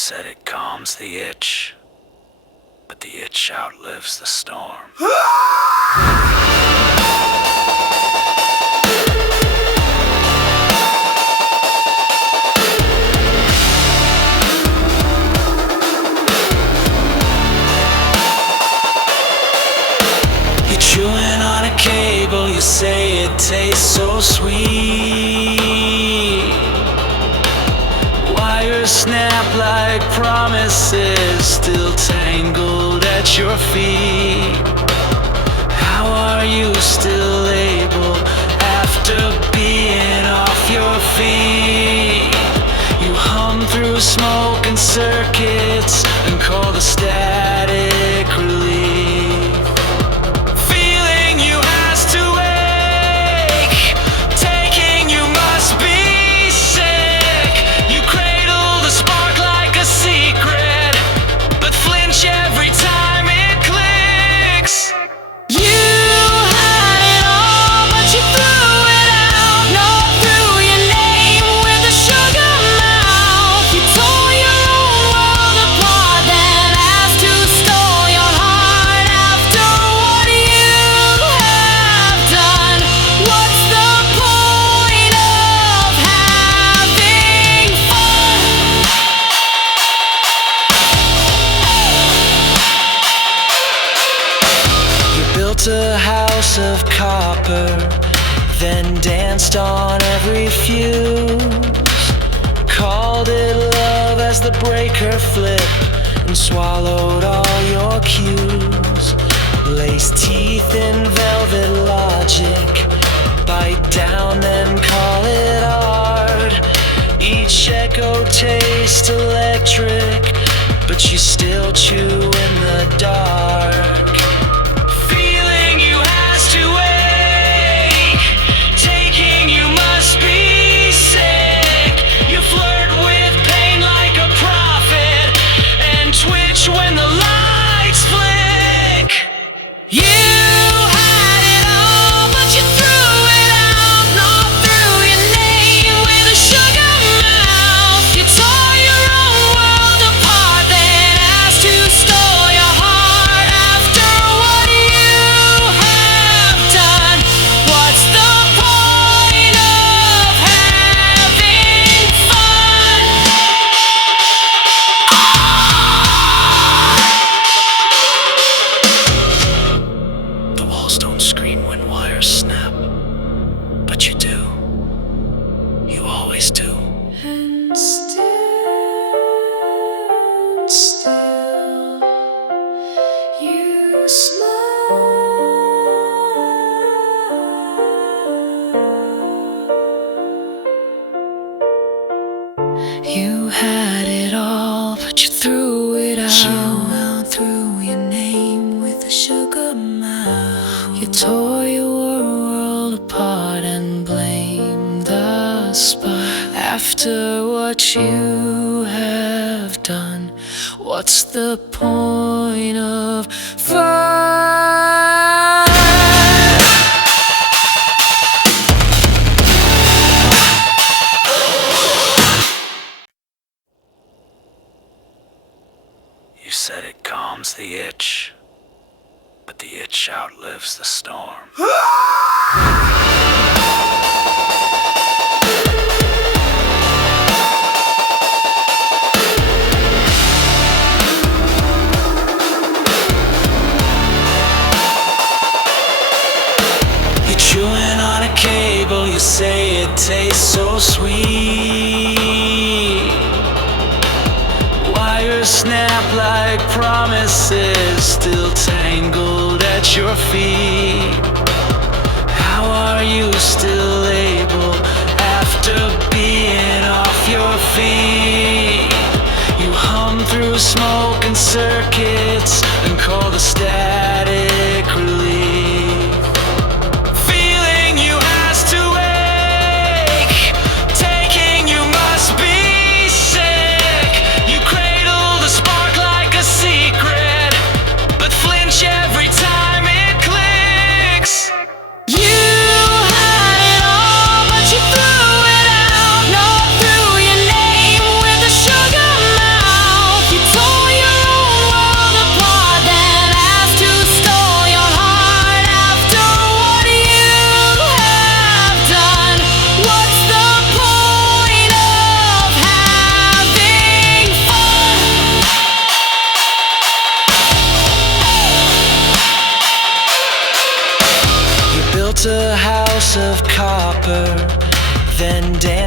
said it calms the itch, but the itch outlives the storm. You're chewing on a cable, you say it tastes so sweet. Wires snap like promises, still tangled at your feet. How are you still able after being off your feet? You hum through smoke and circuits and call the static relief. Feeling you has to wake, taking you must be sick. You cradle the spark like a secret, but flinch every time it clicks. You had it all, but you threw it out. No, threw your name with a sugar mouth. You tore your own world apart, then asked to stole your heart. After what you have done, what's the point of having fun? You built a house of copper, then danced on every fuse. Called it love as the breaker flipped and swallowed all your cues. Laced teeth in velvet logic, bite down then call it art. Each echo tastes electric, but you still chew in the dark. Feeling you has to wake, taking you must be sick. You flirt with pain like a prophet and twitch when the lights flick. You had it all, but you threw it out. Not through your name with a sugar mouth. You tore your own world apart, then asked to stole your heart. After what you have done, what's the point of having fun? The walls don't scream when wires snap, but you do. You always do. And still, you smile. You had it all, but you threw it out. You threw your name with a sugar mouth. You tore your world apart and blamed the spark. After what you have done, what's the point of fun? You said it calms the itch, but the itch outlives the storm. You're chewing on a cable, you say it tastes so sweet. Wires snap like promises, still tangled at your feet. How are you still able after being off your feet? You hum through smoke and circuits and call the static relief. Feeling you has to wake, taking you must be sick. You cradle the spark like a secret, but flinch every time it clicks. You had it all, but you threw it out. Not through your name with a sugar mouth.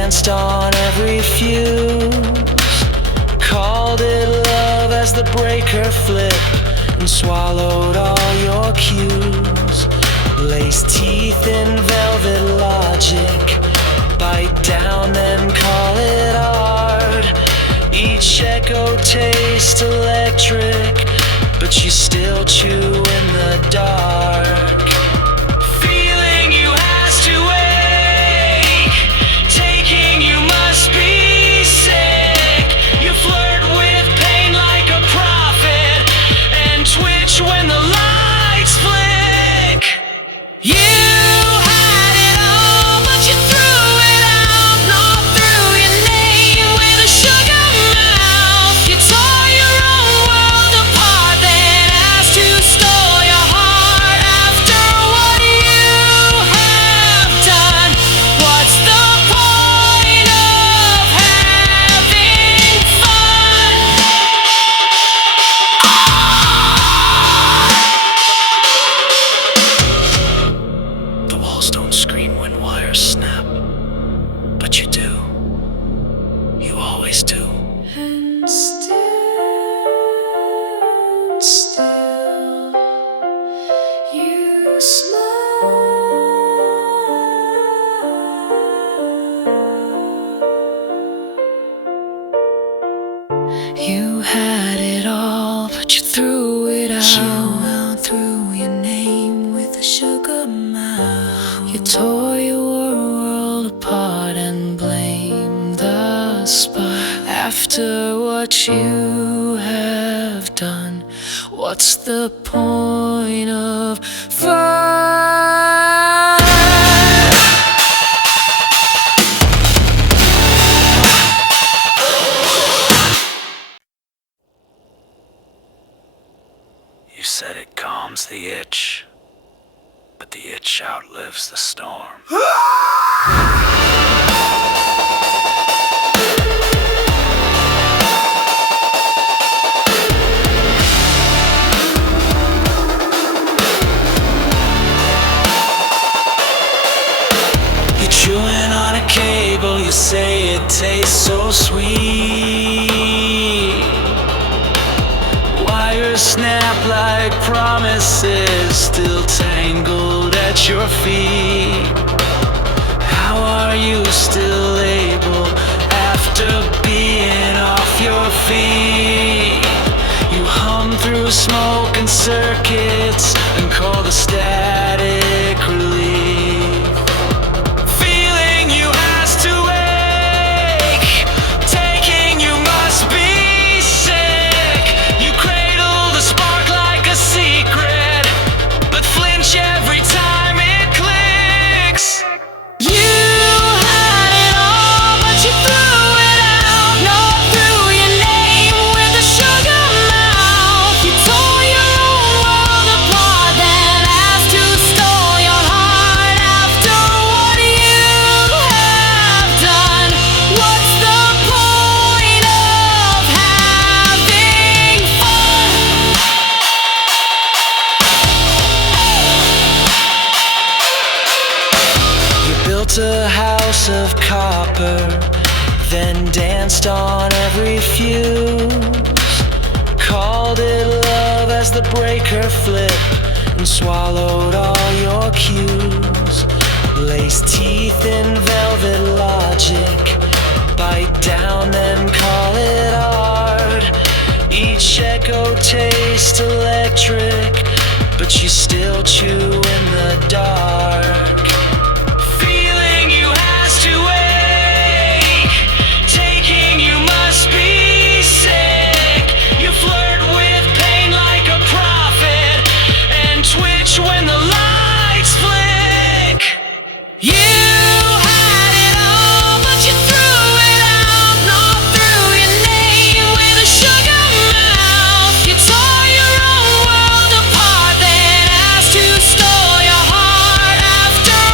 danced on every fuse. Called it love as the breaker flipped and swallowed all your cues. Laced teeth in velvet logic, bite down then call it art. Each echo tastes electric, but you still chew in the dark. Feeling you has to wake, taking you must be sick. You flirt with pain like a prophet and twitch when the lights flick. You had it all, but you threw it out. Not through your name with a sugar mouth. You tore your own world apart, then asked to stole your heart. After what you have done, what's the point of having fun? The walls don't scream when wires snap, but you do. You always do. And still, you smile. You had it all, but you threw it out. You threw your name with a sugar mouth. You tore your world apart and blamed the spark. After what you have done, what's the point of fun? You said it calms the itch, but the itch outlives the storm. You're chewing on a cable, you say it tastes so sweet. Wires snap like promises, still tangled at your feet. How are you still able after being off your feet? You hum through smoke and circuits and call the static relief. Feeling you has to wake, taking you must be sick. You cradle the spark like a secret, but flinch every time it clicks. You had it all, but you threw it out. Not through your name with a sugar mouth. You tore your own world apart, then asked to stole your heart. After what you have done, what's the point of having fun? You built a house of copper, then danced on every fuse. Called it love as the breaker flipped and swallowed all your cues. Laced teeth in velvet logic, bite down then call it art. Each echo tastes electric, but you still chew in the dark. Feeling you has to wake, taking you must be sick. You flirt with pain like a prophet and twitch when the lights flick. You had it all, but you threw it out. Not through your name with a sugar mouth. You tore your own world apart, then asked to stole your heart. After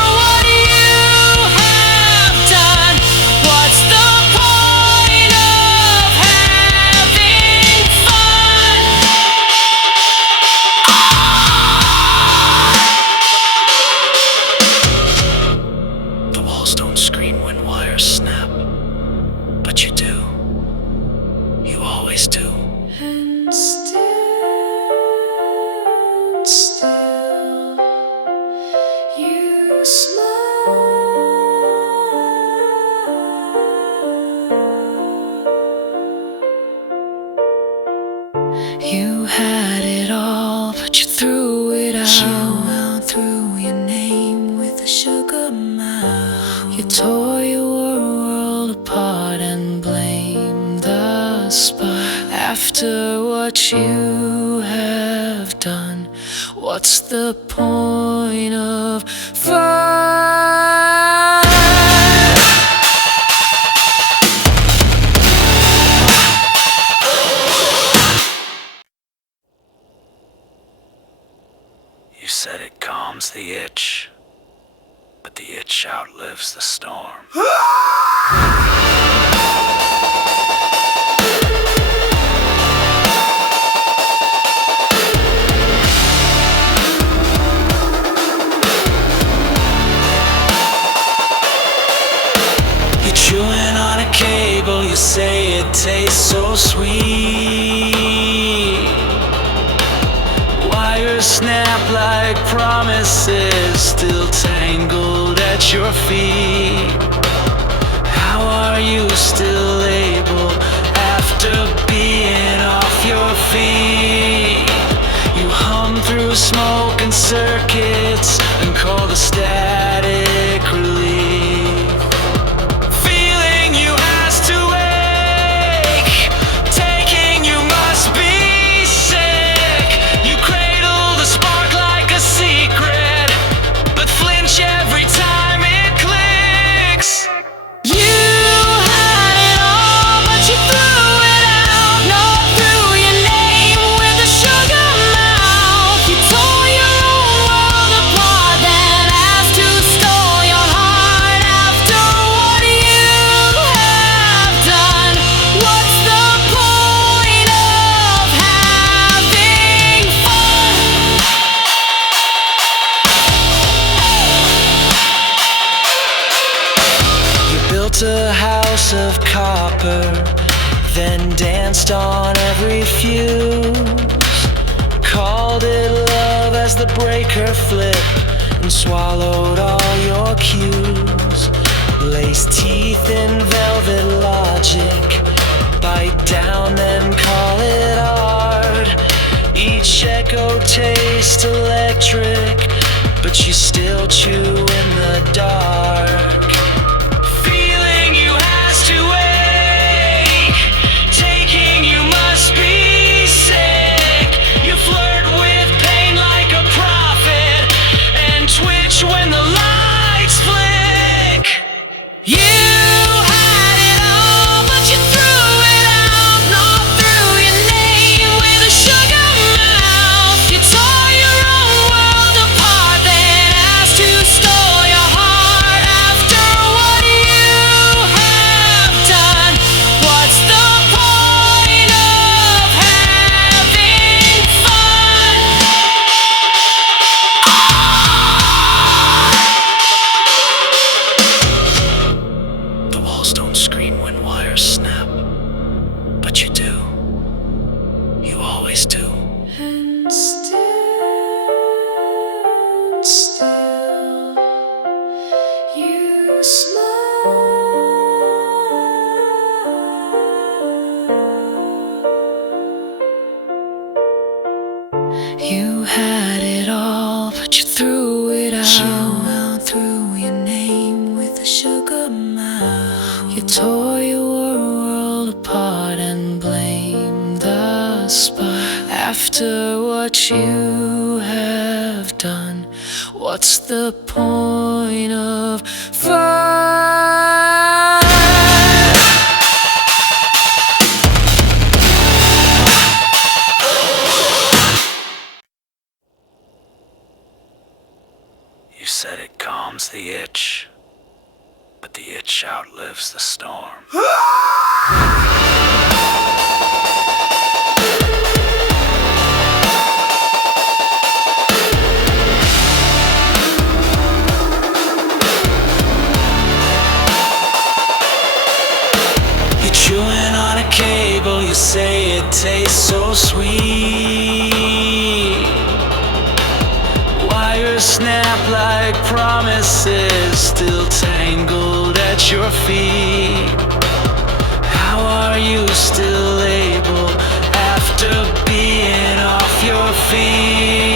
but you threw it out. You threw your name with a sugar mouth. You tore your world apart and blamed the spark. After what you have done, what's the point of fun? You said it calms the itch, but the itch outlives the storm. You're chewing on a cable, you say it tastes so sweet. Wires snap like promises, still tangled at your feet. How are you still able after being off your feet? You hum through smoke and circuits and call the static relief. Feeling you has to ache, taking you must be sick. You cradle the spark like a secret, but flinch every time it clicks. You had it all, but you threw it out. No, threw your name with a sugar mouth. You tore your own world apart, then asked who stole your heart. After what you have done, what's the point of having fun? You built a house of copper, then danced on every fuse. Called it love as the breaker flipped and swallowed all your cues. Laced teeth in velvet logic, bite down then call it art. Each echo tastes electric, but you still chew in the dark. Feeling you has to ache, taking you must be sick. You flirt with pain like a prophet and twitch when the lights flick. You had it all, but you threw it out. Not through your name with a sugar mouth. You tore your own world apart, then asked who stole your heart. After what you have done, what's the point of having fun? The walls don't scream when wires snap, but you do. You always do. And still, you smile. You had it all, but you threw it out. You threw your name with a sugar mouth. You tore your world apart and blamed the spark. After what you have done, what's the point of fun? You said it calms the itch, but the itch outlives the storm. You're chewing on a cable, you say it tastes so sweet. Wires snap like promises, still tangled at your feet. How are you still able after being off your feet?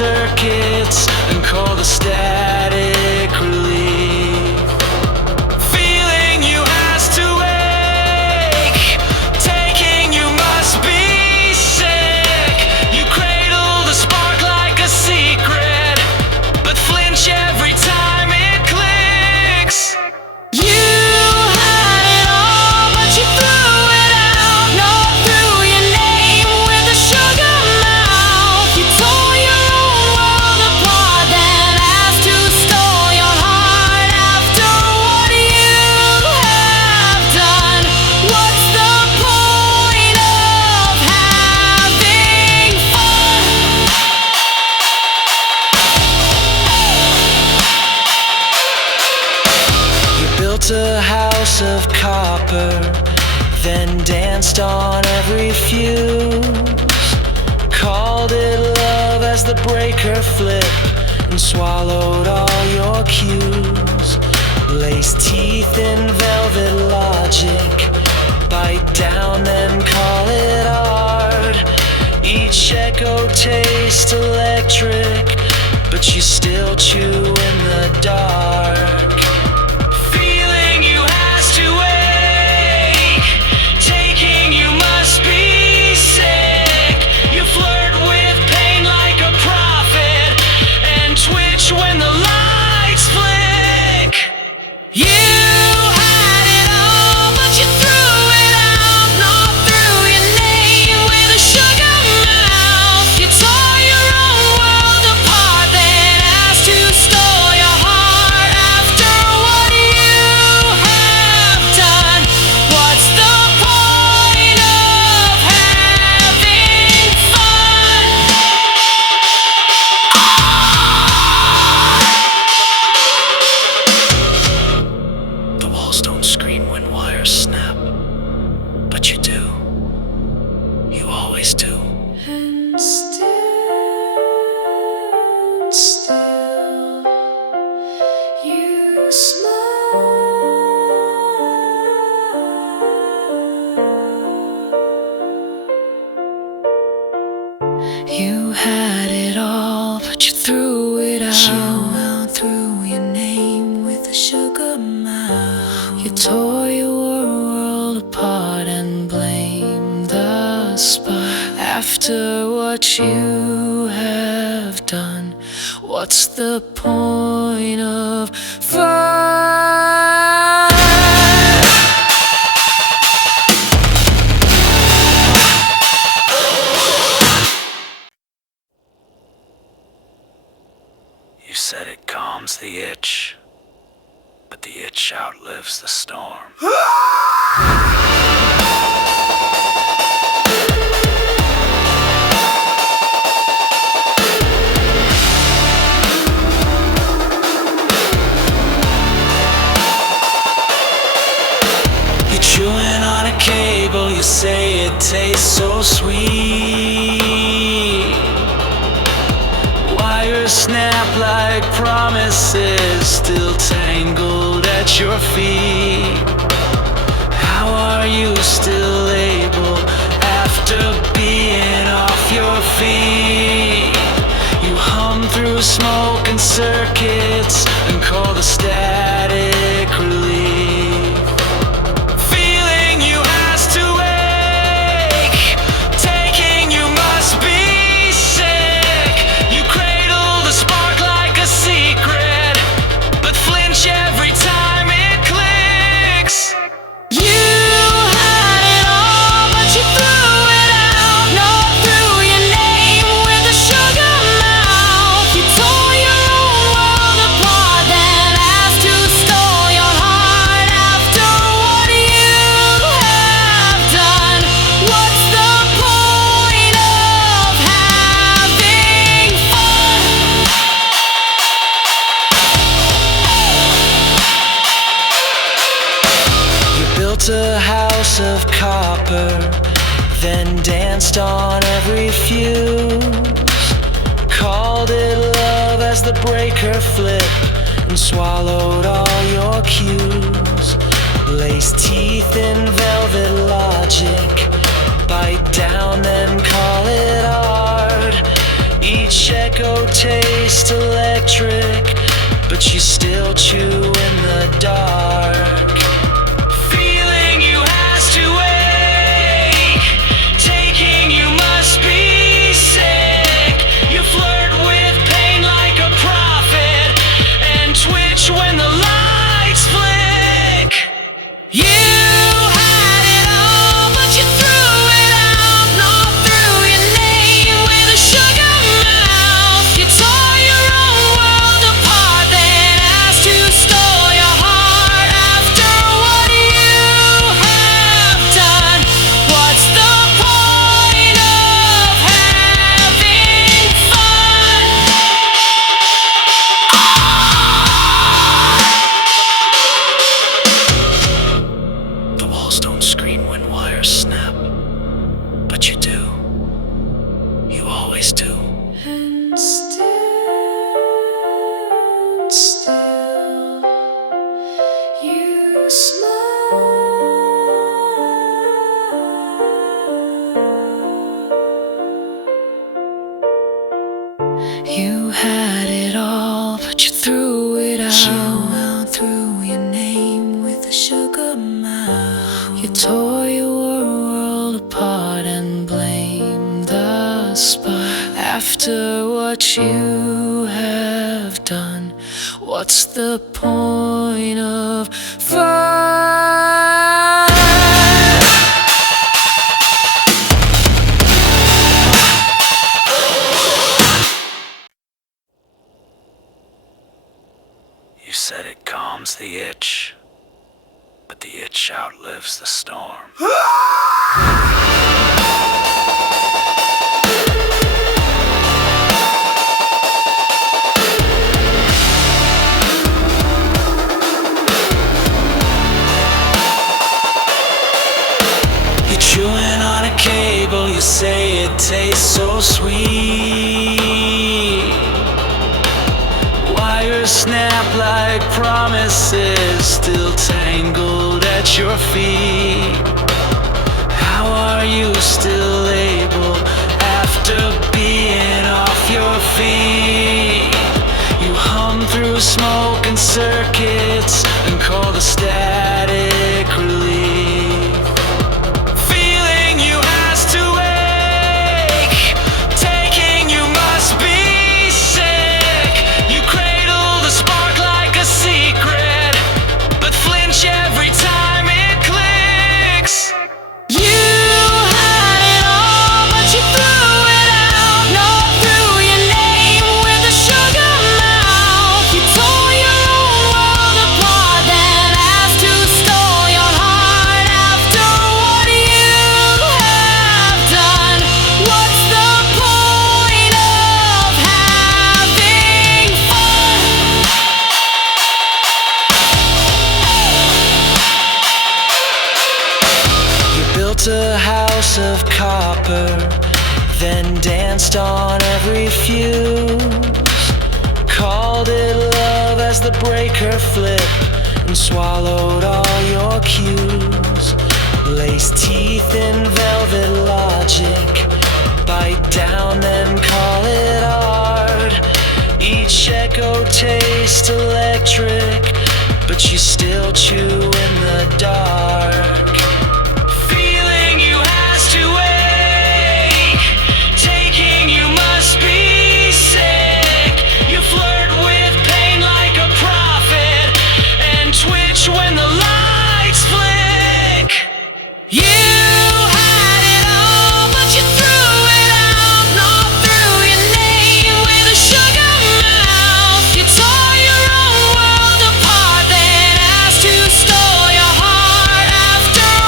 circuits and call the static relief. Feeling you has to ache, taking you must be sick. You cradle the spark like a secret, but flinch every time it clicks. You had it all, but you threw it out. Not through your name with a sugar mouth. You tore your own world apart, then asked who stole your heart. After what you have done, what's the point of having fun? You built a house of copper, then danced on every fuse. Called it love as the breaker flipped and swallowed all your cues. Laced teeth in velvet logic, bite down then call it art. Each echo tastes electric, but you still chew in the dark. Feeling you has to ache, taking you must be sick. You flirt with pain like a prophet and twitch when the lights flick. You had it all, but you threw it out. Not through your name with a sugar mouth. You tore your own world apart, then asked who stole your heart. After what you have done, what's the point of having fun? The walls don't scream when wires snap, but you do. You always do. And still, you smile. You had it all, but you threw it out. Out through your name with a sugar mouth. You tore your world apart and blamed the spark. After what you have done, what's the point of fun? You said it calms the itch, but the itch outlives the storm. You're chewing on a cable, you say it tastes so sweet. Wires snap like promises, still tangled at your feet. How are you still able after being off your feet? You hum through smoke and circuits and call the static relief. Feeling you has to ache, taking you must be sick. You cradle the spark like a secret, but flinch every time it clicks. You had it all, but you threw it out. Not through your name with a sugar mouth. You tore your own world apart, then asked who stole your heart. After what you have done, what's the point of having fun? You built a house of copper, then danced on every fuse. Called it love as the breaker flipped and swallowed all your cues. Laced teeth in velvet logic, bite down then call it art. Each Each echo tastes electric, but you still chew in the dark. Feeling you has to wake, taking you must be sick. You flirt with pain like a prophet, and twitch when the lights flick. You had it all, but you threw it out. Not through your name with a sugar mouth. You tore your own world apart, then asked who stole your heart. After what you have done, what's the point of having fun? The walls don't scream when wires snap, but you do. You always do. And still, you smile. You had it all, but you threw it out. You threw your name with a sugar mouth. You tore your world apart and blamed the spark. After what you have done, what's the point of fun? You said it calms the itch, but the itch outlives the storm. You're chewing on a cable, you say it tastes so sweet. Wires snap like promises, still tangled at your feet. How are you still able after being off your feet? You hum through smoke and circuits and call the static relief. Feeling you has to wake, taking you must be sick. You cradle the spark like a secret, but flinch every time it clicks. You had it all, but you threw it out. Not through your name with a sugar mouth. You tore your own world apart, then asked who stole your heart. After what you have done, what's the point of having fun? You built a house of copper, then danced on every fuse. Called it love as the breaker flipped and swallowed all your cues. Laced teeth in velvet logic, bite down then call it art. Each echo tastes electric, but you still chew in the dark. Feeling you has to wake, taking you must be sick. You flirt with pain like a prophet, and twitch when the lights flick. You had it all, but you threw it out. Not through your name with a sugar mouth. You tore your own world apart, then asked who stole your heart. After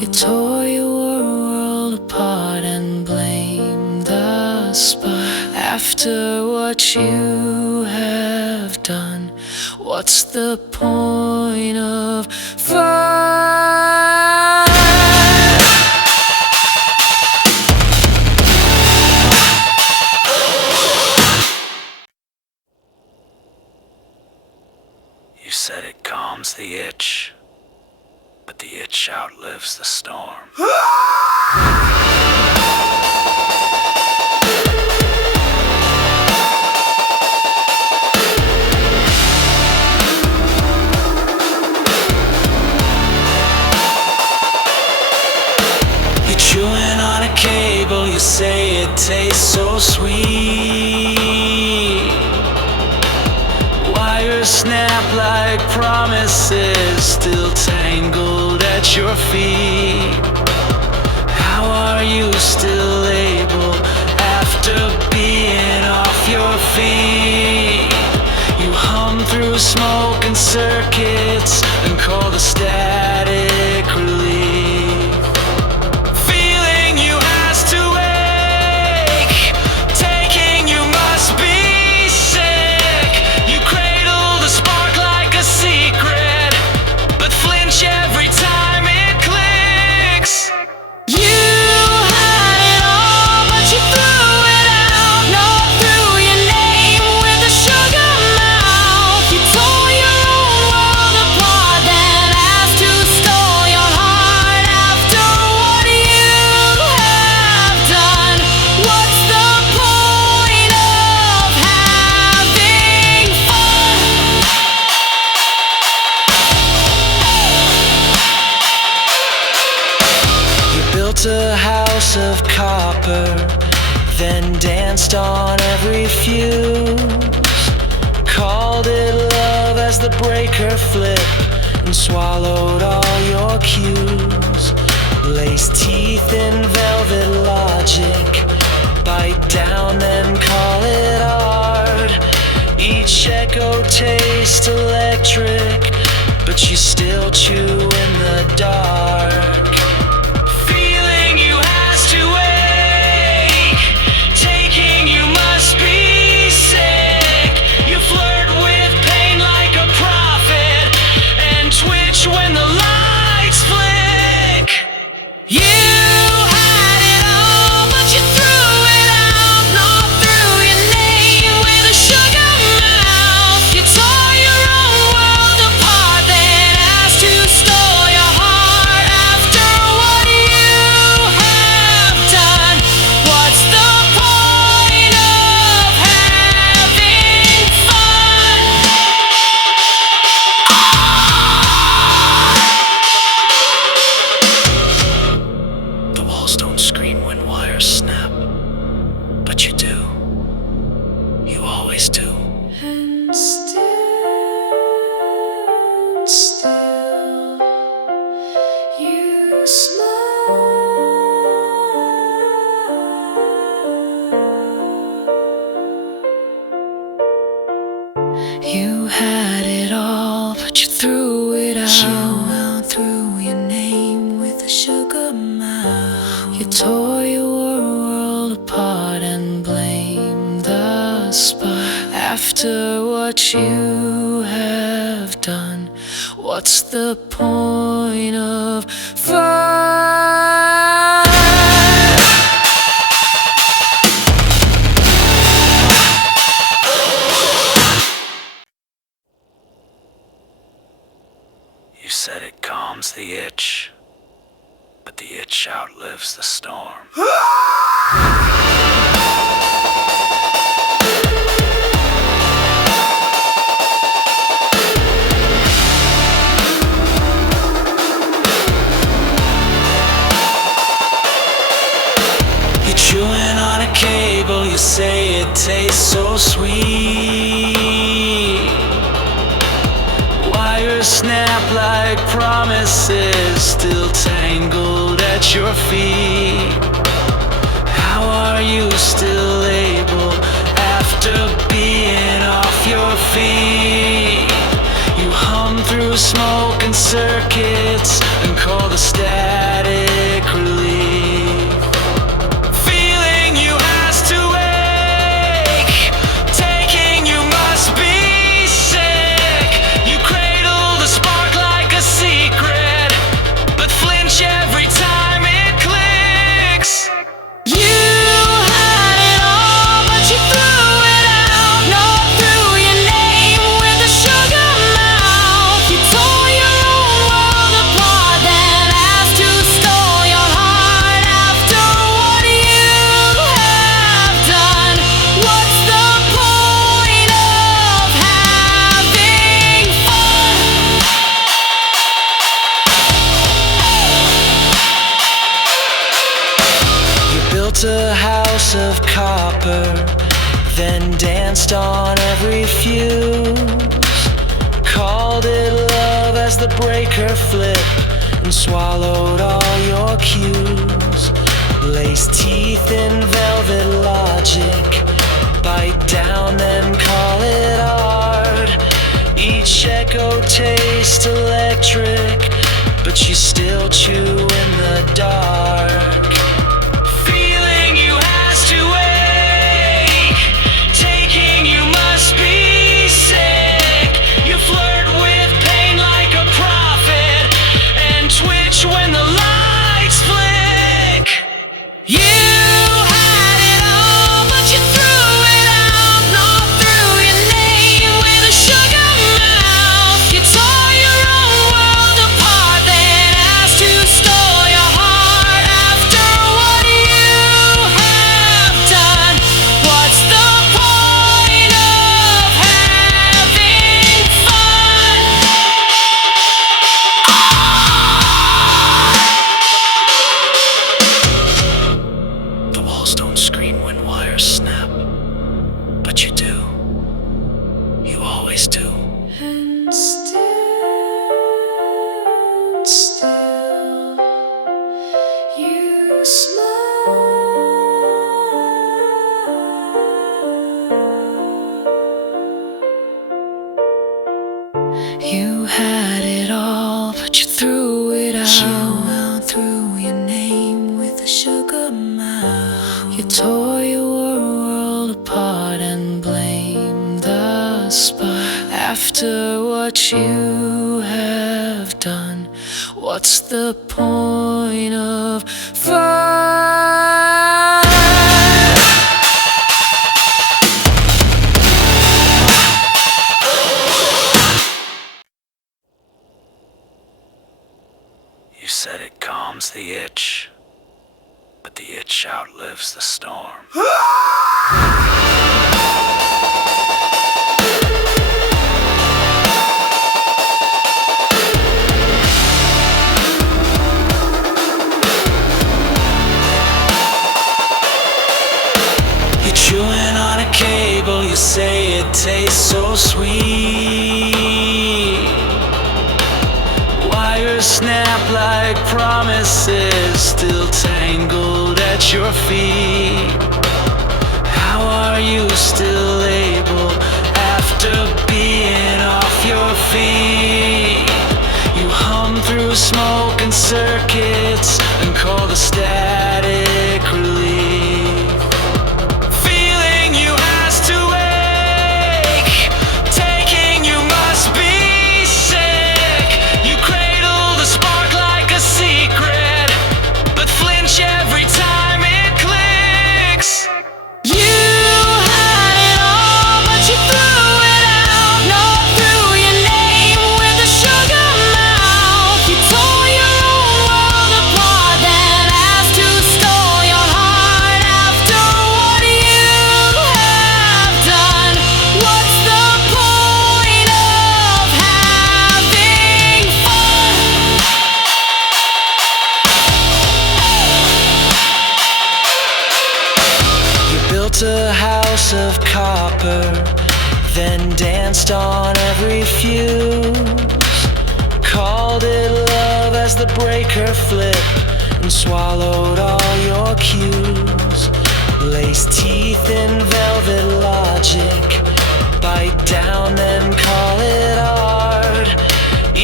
You tore your world apart and blame the spot. After what you have done, what's the point of fun? You said it calms the itch, but the itch outlives the storm. You're chewing on a cable, you say it tastes so sweet. Wires snap like promises, still tangled at your feet. How are you still able after being off your feet? You hum through smoke and circuits and call the static relief. Feeling you has to ache, taking you must be sick. You cradle the spark like a secret, but flinch every time it clicks. You had it all, but you threw it out. Not through your name with a sugar mouth. You tore your own world apart, then asked to stole your heart. After what you have done, what's the point of having fun? You built a house of copper, then danced on every fuse. Called it love as the breaker flipped and swallowed all your cues. Laced teeth in velvet logic, bite down then call it art. Each echo tastes electric, but you still chew in the dark. Feeling you has to ache, taking you must be sick. You flirt with pain like a prophet and twitch when the lights flick. You had it all, but you threw it out. Not through your name with a sugar mouth. You tore your own world apart, then asked to stole your heart. After what you have done, what's the point of having fun? The walls don't scream when wires snap, but you do. You always do. And still, you smile. You had it all, but you threw it out. You threw your name with a sugar mouth. You tore your world apart and blamed the spot. After what you have done, what's the point of fun? You said it calms the itch, but the itch outlives the storm. You're chewing on a cable, you say it tastes so sweet. Wires snap like promises, still tangled at your feet. How are you still able after being off your feet? You hum through smoke and circuits and call the static relief. Feeling you has to ache, taking you must be sick. You cradle the spark like a secret, but flinch every time it clicks. You had it all, but you threw it out. Not through your name with a sugar mouth. You tore your own world apart, then asked to stole your heart. After what you have done, what's the point of having fun? You built a house of copper, then danced on every fuse. Called it love as the breaker flipped and swallowed all your cues. Laced teeth in velvet logic, bite down then call it art. Each echo tastes electric, but you still chew in the dark. Feeling you has to ache, taking you must be sick. You flirt with pain like a prophet and twitch when the lights flick. You had it all, but you threw it out. Not through your name with a sugar mouth. You tore your own world apart, then asked to stole your heart. After what you have done, what's the point of having fun? The walls don't scream when wires snap, but you do. You always do. And still, you smile. You had it all, but you threw it out. Out through your name with a sugar mouth. You tore your world apart and blamed the spark. After what you have done, what's the point of fun? You said it calms the itch, but the itch outlives the storm. You're chewing on a cable, you say it tastes so sweet. Wires snap like promises, still tangled at your feet. How are you still able after being off your feet? You hum through smoke and circuits and call the static relief. Feeling you has to ache, taking you must be sick. You cradle the spark like a secret, but flinch every time it clicks. You had it all, but you threw it out. Not through your name with a sugar mouth. You tore your own world apart, then asked to stole your heart. After what you have done, what's the point of having fun? You built a house of copper, then danced on every fuse. Called it love as the breaker flipped and swallowed all your cues. Laced teeth in velvet logic, bite down then call it art.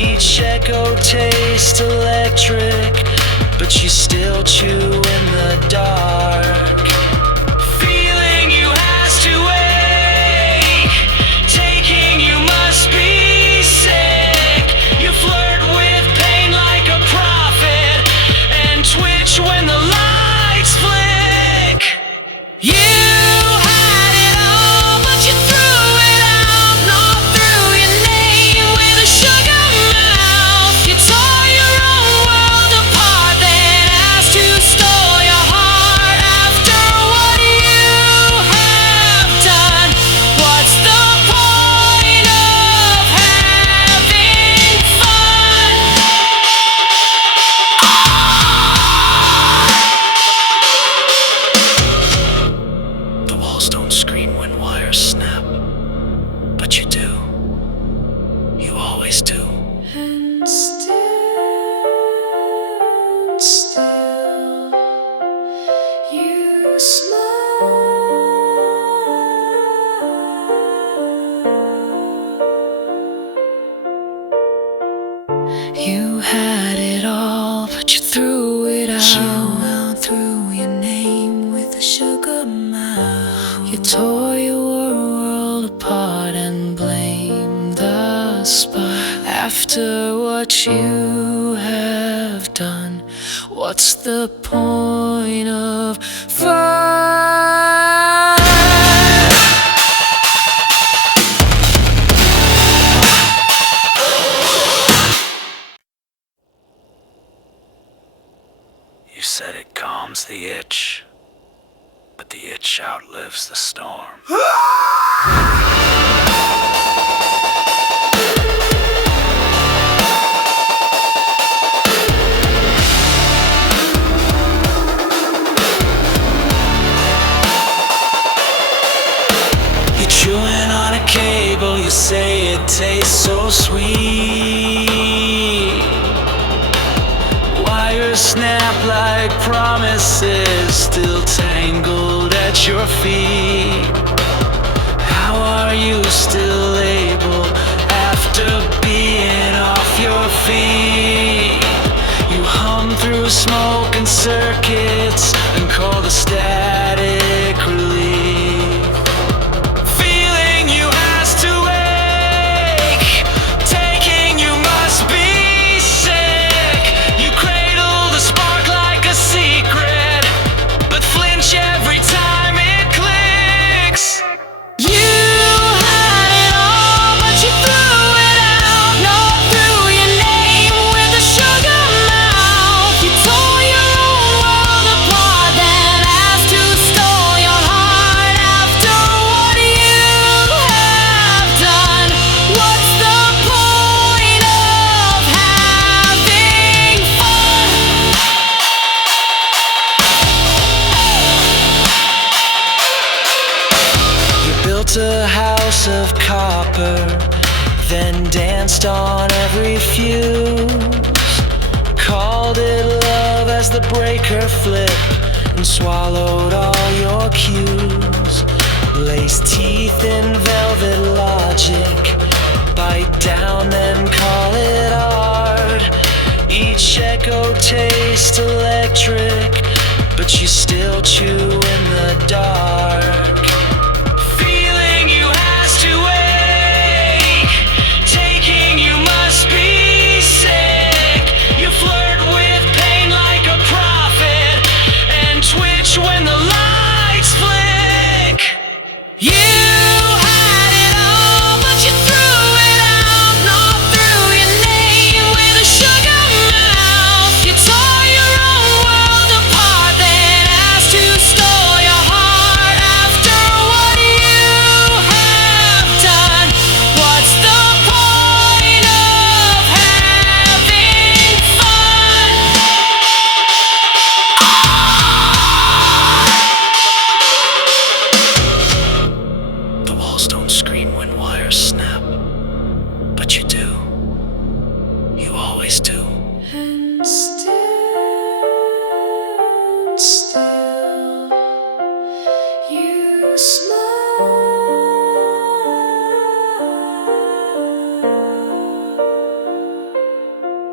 echo taste electric, but you still chew in the dark. Feeling you has to wake, taking you must be sick. You flirt with pain like a prophet, and twitch when the lights flick. You had it all, but you threw it out. Not through your name with a sugar mouth. You tore your own world apart, then asked who stole your heart. After what you have done, what's the point of having fun? The walls don't scream when wires snap, but you do. You always do. And still, you smile. You had it all, but you threw it out. You threw your name with a sugar mouth. You tore your world apart and blamed the spark. After what you have done, what's the point of fun? You said it calms the itch, but the itch outlives the storm. You're chewing on a cable, you say it tastes so sweet. Wires snap like promises, still tangled at your feet. How are you still able after being off your feet? You hum through smoke and circuits and call the static relief. Feeling you has to wake, taking you must be sick. You cradle the spark like a secret, but flinch every time it clicks. You had it all, but you threw it out. Not through your name with a sugar mouth. You tore your own world apart, then asked who stole your heart. After what you have done, what's the point of having fun? You built a house of copper, then danced on every fuse. Called it love as the breaker flipped and swallowed all your cues. Laced teeth in velvet logic, bite down then call it art. Each echo taste electric, but you still chew in the dark. Feeling you has to wake, taking you must be sick. You flirt with pain like a prophet, and twitch when the lights flick. You had it all, but you threw it out. Not through your name with a sugar mouth. You tore your own world apart, then asked who stole your heart. After what you have done, what's the point of having fun? The walls don't scream when wires snap, but you do. You always do. And still, you smile.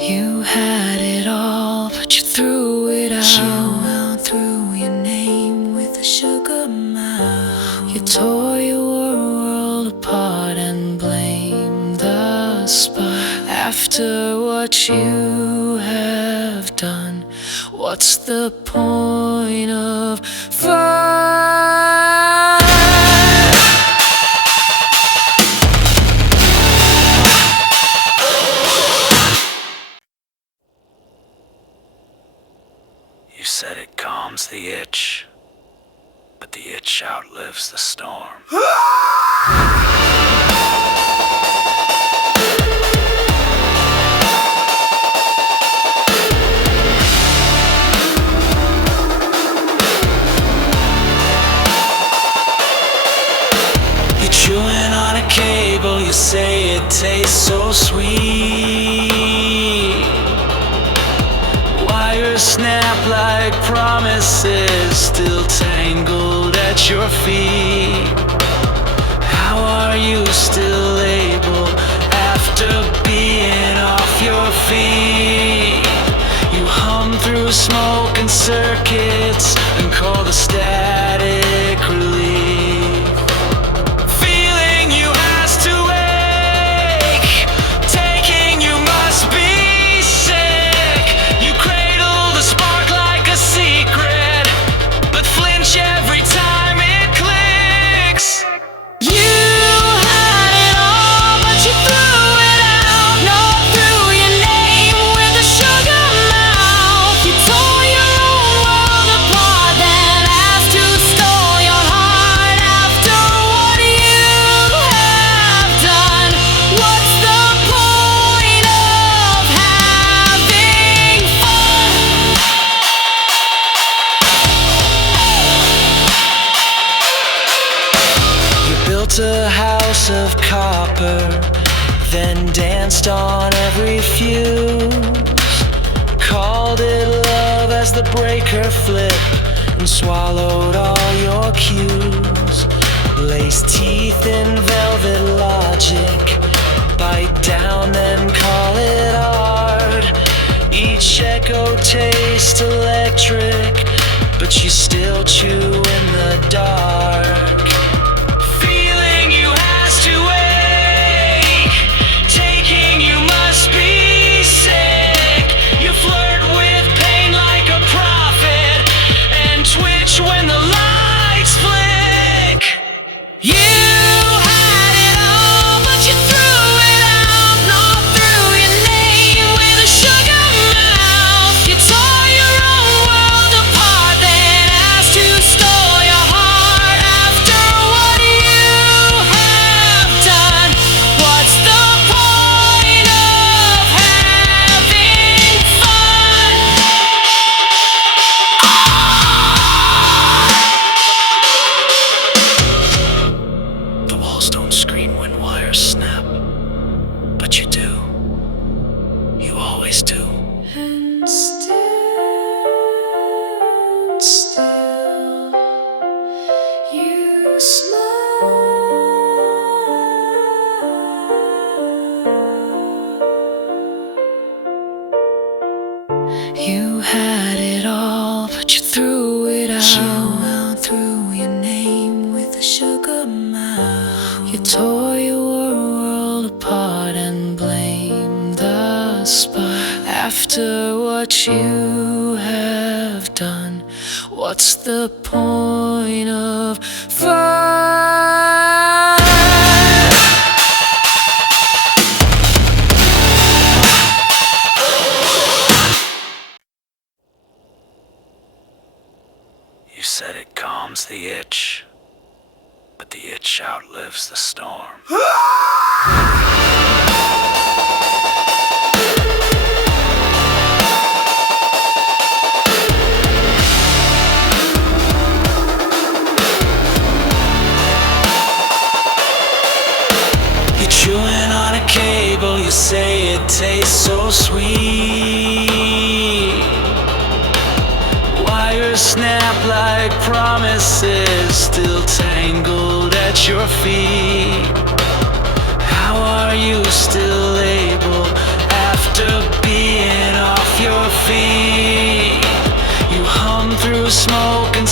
You had it all, but you threw it out. You threw your name with a sugar mouth. You tore your world apart and blamed the spark. After what you have done, what's the point of fun? You said it calms the itch, but the itch outlives the storm. You're chewing on a cable, you say it tastes so sweet. Wires snap like promises, still tangled at your feet. How are you still able after being off your feet? You hum through smoke and circuits and call the static relief. Feeling you has to wake, taking you must be sick. You cradle the spark like a secret, but flinch every time it clicks. You had it all, but you threw it out. No, threw your name with a sugar mouth. You tore your own world apart, then asked who stole your heart. After what you have done, what's the point of having fun? You built a house of copper, then danced on every fuse. Called it love as the breaker flipped and swallowed all your cues. Laced teeth in velvet logic, bite down then call it art. Each echo tastes electric, but you still chew in the dark. Feeling you has to wake, taking you must be sick. You flirt with pain like a prophet and twitch when the lights flick. You had it all, but you threw it out. Not threw your name with a sugar mouth. You tore your own world apart, then asked who stole your heart. After what you have done, what's the point of having fun? The walls don't scream when wires snap, but you do. You always do. And still, you smile. You had it all, but you threw it out. You threw your name with a sugar mouth. You tore your world apart and blamed the spark. After what you have done, what's the point of fun? You said it calms the itch, but the itch outlives the storm. You're chewing on a cable, you say it tastes so sweet. Wires snap like promises, still tangled at your feet. How are you still able after being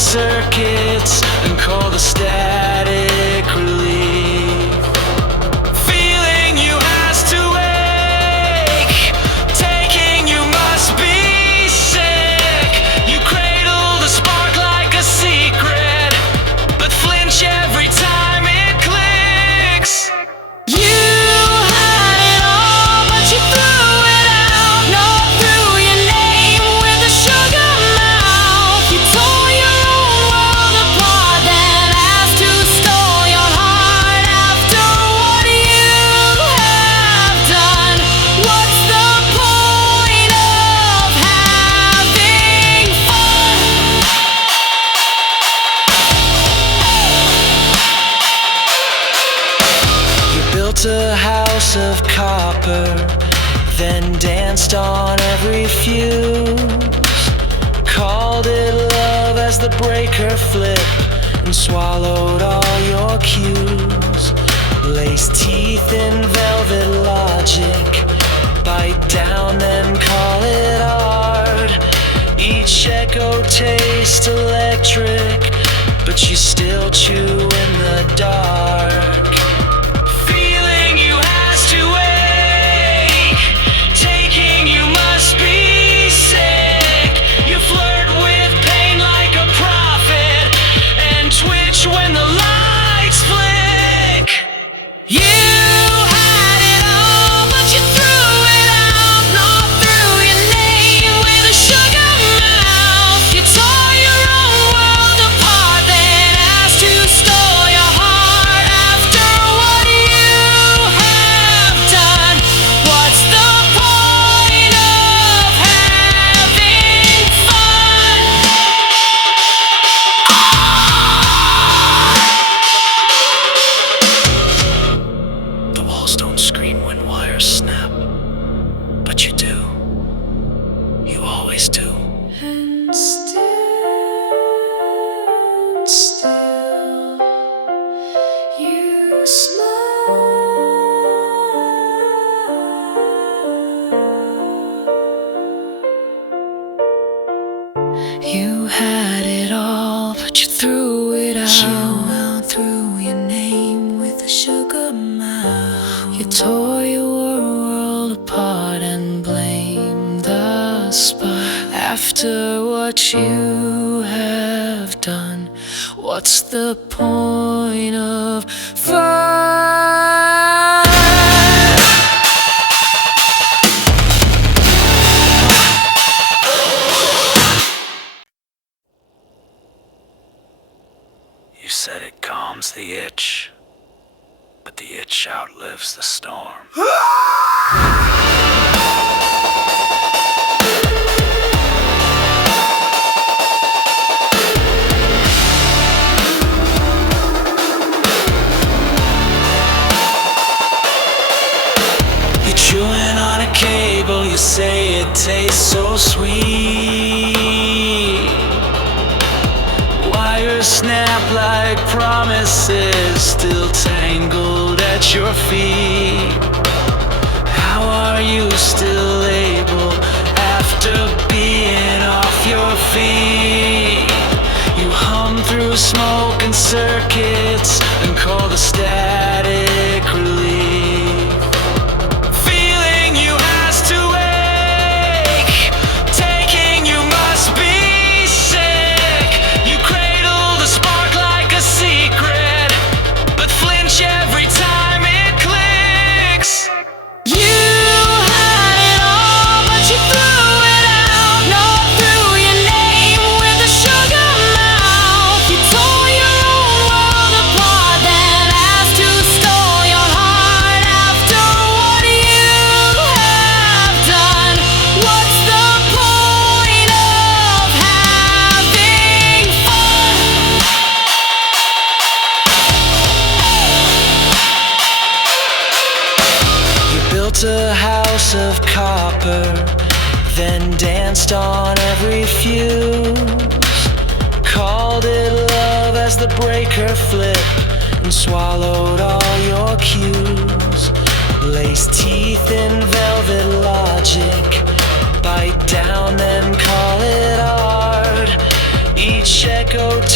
circuits and call the static relief. Feeling you has to wake, taking you must be sick. You cradle the spark like a secret, but flinch every time it clicks. You had it all, but you threw it out. Not through your name with a sugar mouth. You tore your own world apart, then asked to stole your heart. After what you have done, what's the point of having fun? You built a house of copper, then danced on every fuse. Called it love as the breaker flipped and swallowed all your cues. Laced teeth in velvet logic, bite down then call it art. Each echo tastes electric, but you still chew in the dark. Feeling you has to wake, taking you must be sick. You flirt with pain like a prophet and twitch when the lights flick. You had it all, but you threw it out. Not through your name with a sugar mouth. You tore your own world apart, then asked to stole your heart. After what you have done, what's the point of having fun? The walls don't scream when wires snap, but you do. You always do. And still, you smile. You had it all, but you threw it out. You threw your name with a sugar mouth. You tore your world apart and blamed the spark. After what you have done, what's the point of fun? You said it calms the itch, but the itch outlives the storm. You're chewing on a cable, you say it tastes so sweet. Wires snap like promises, still tangled at your feet. How are you still able after being off your feet? You hum through smoke and circuits and call the static relief. Feeling you has to wake, taking you must be sick. You cradle the spark like a secret, but flinch every time it clicks. You had it all, but you threw it out. Not through your name with a sugar mouth. You tore your own world apart, then asked to stole your heart. After what you have done, what's the point of having fun? You built a house of copper, then danced on every fuse. Called it love as the breaker flipped and swallowed all your cues. Laced teeth in velvet logic, bite down then call it art. Each echo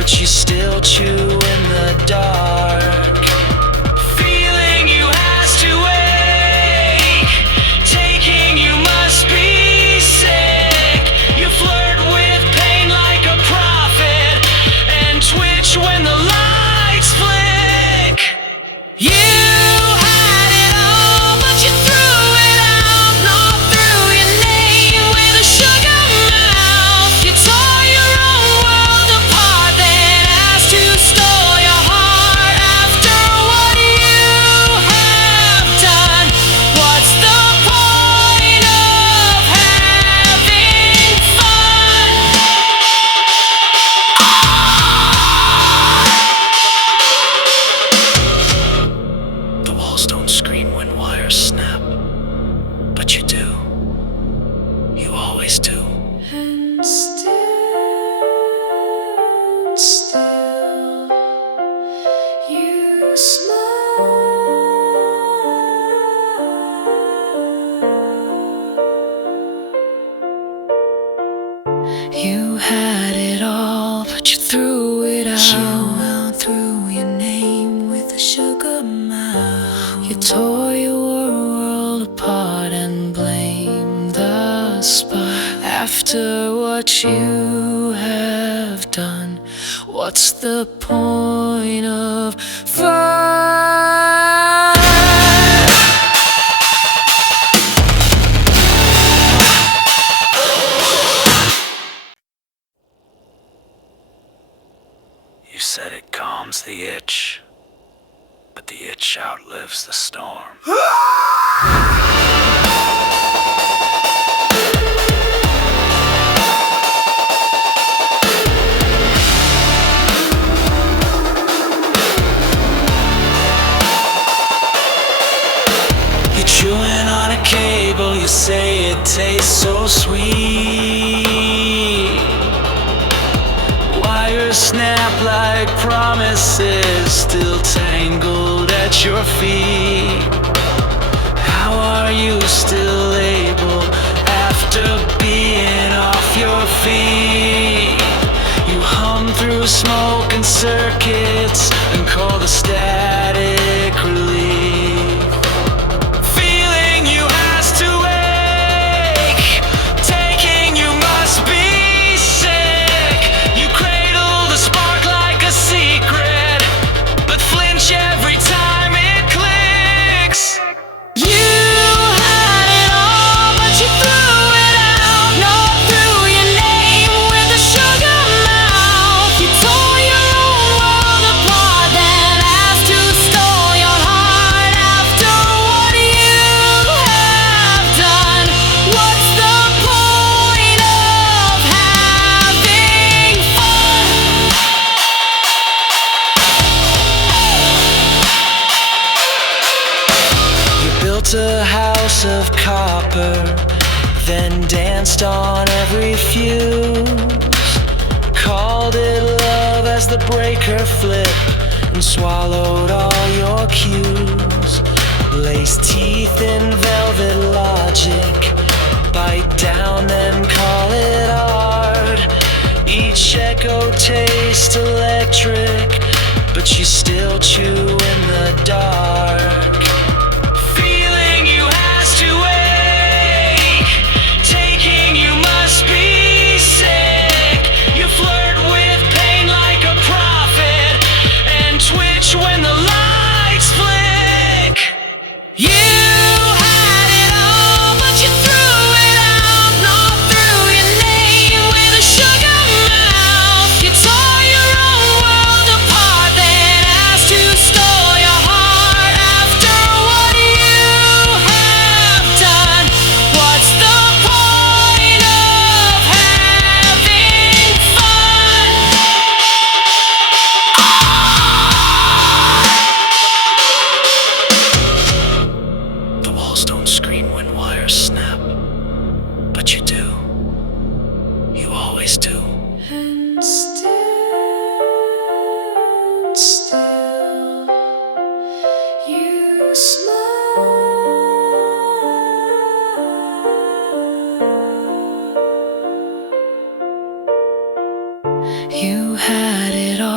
but you still chew in the dark. Feeling you has to wake, taking you must be sick. You flirt with pain like a prophet, and twitch when the lights flick. You had it all, but you threw it out. Not through your name with a sugar mouth. You tore your own world apart, then asked to stole your heart. After what you have done, what's the point of having fun? The walls don't scream when wires snap, but you do. You always do. And still, you smile. You had it all, but you threw it out. You threw your name with a sugar mouth. You tore your world apart and blamed the spark. After what you have done, what's the point of fun? You said it calms the itch, but the itch outlives the storm. You're chewing on a cable, you say it tastes so sweet. Wires snap like promises, still tangled at your feet. How are you still able after being off your feet? You hum through smoke and circuits and call the static relief. Feeling you has to wake, taking you must be sick. You cradle the spark like a secret, but flinch every time it clicks. You had it all, but you threw it out. Not through your name with a sugar mouth. You tore your own world apart, then asked to stole your heart. After what you have done, what's the point of having fun? You built a house of copper, then danced on every fuse. Called it love as the breaker flipped and swallowed all your cues. Laced teeth in velvet logic, bite down then call it art. Each echo tastes electric, but you still chew in the dark. Feeling you has to wake, taking you must be sick. You flirt with pain like a prophet, and twitch when the lights flick. You had it all, but you threw it out. Not through your name with a sugar mouth. You tore your own world apart, then asked to stole your heart. After what you have done, what's the point of having fun? The walls don't scream when wires snap, but you do. You always do. And still, you smile. You had it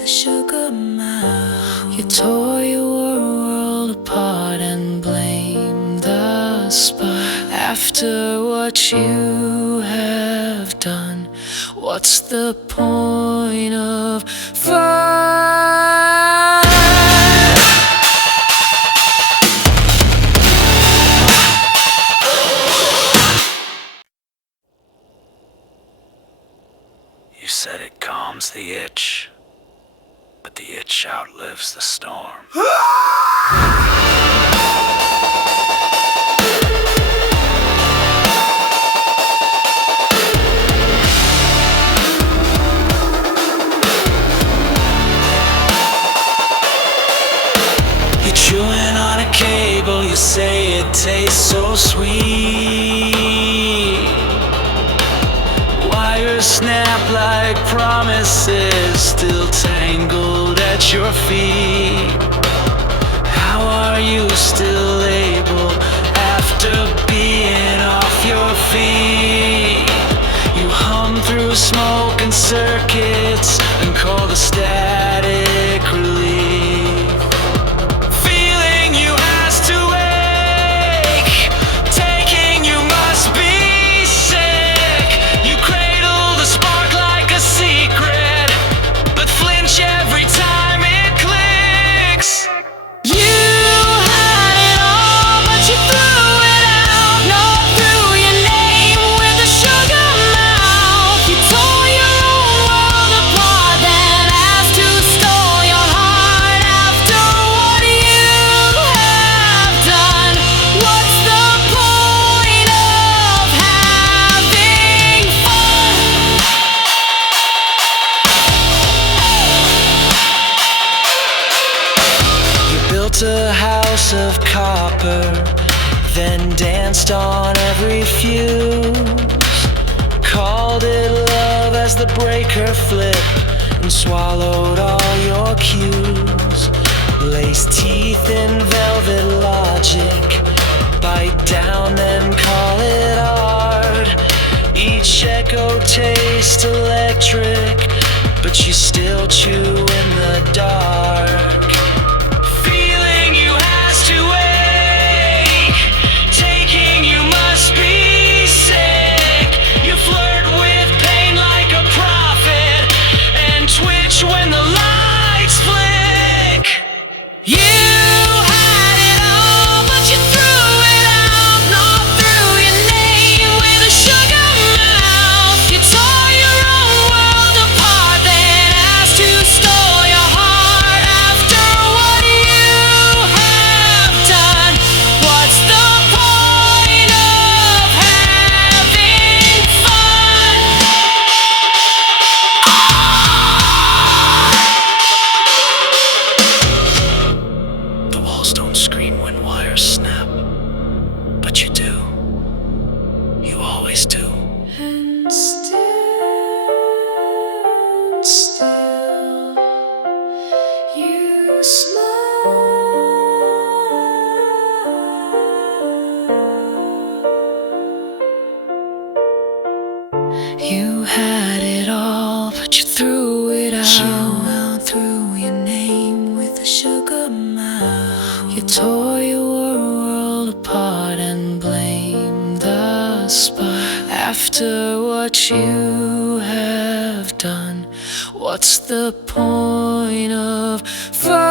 a sugar mouth. You tore your world apart and blamed the spark. After what you have done, what's the point of fun? You said it calms the itch, but the itch outlives the storm. You're chewing on a cable, you say it tastes so sweet. Wires snap like promises, still tangled at your feet. How are you still able after being off your feet? You hum through smoke and circuits and call the static relief. Feeling you has to ache, taking you must be sick. You cradle the spark like a secret, but flinch every time it clicks. You had it all, but you threw it out. Not through your name with a sugar mouth. You tore your own world apart, then asked who stole your heart. After what you have done, what's the point of having fun? You built a house of copper, then danced on every fuse. Called it love as the breaker flipped and swallowed all your cues. Laced teeth in velvet logic, bite down then call it art. Each echo tastes electric, but you still chew in the dark. Feeling you has to ache, taking you must be sick. You flirt with pain like a prophet and twitch when the lights flick. You had it all, but you threw it out. Not through your name with a sugar mouth. You tore your own world apart, then asked who stole your heart. After what you have done, what's the point of having fun? The walls don't scream when wires snap, but you do. You always do. And still, you smile. You had it all, but you threw it out. Out through your name with a sugar mouth. You tore your world apart and blamed the spark. After what you have done, what's the point of fun?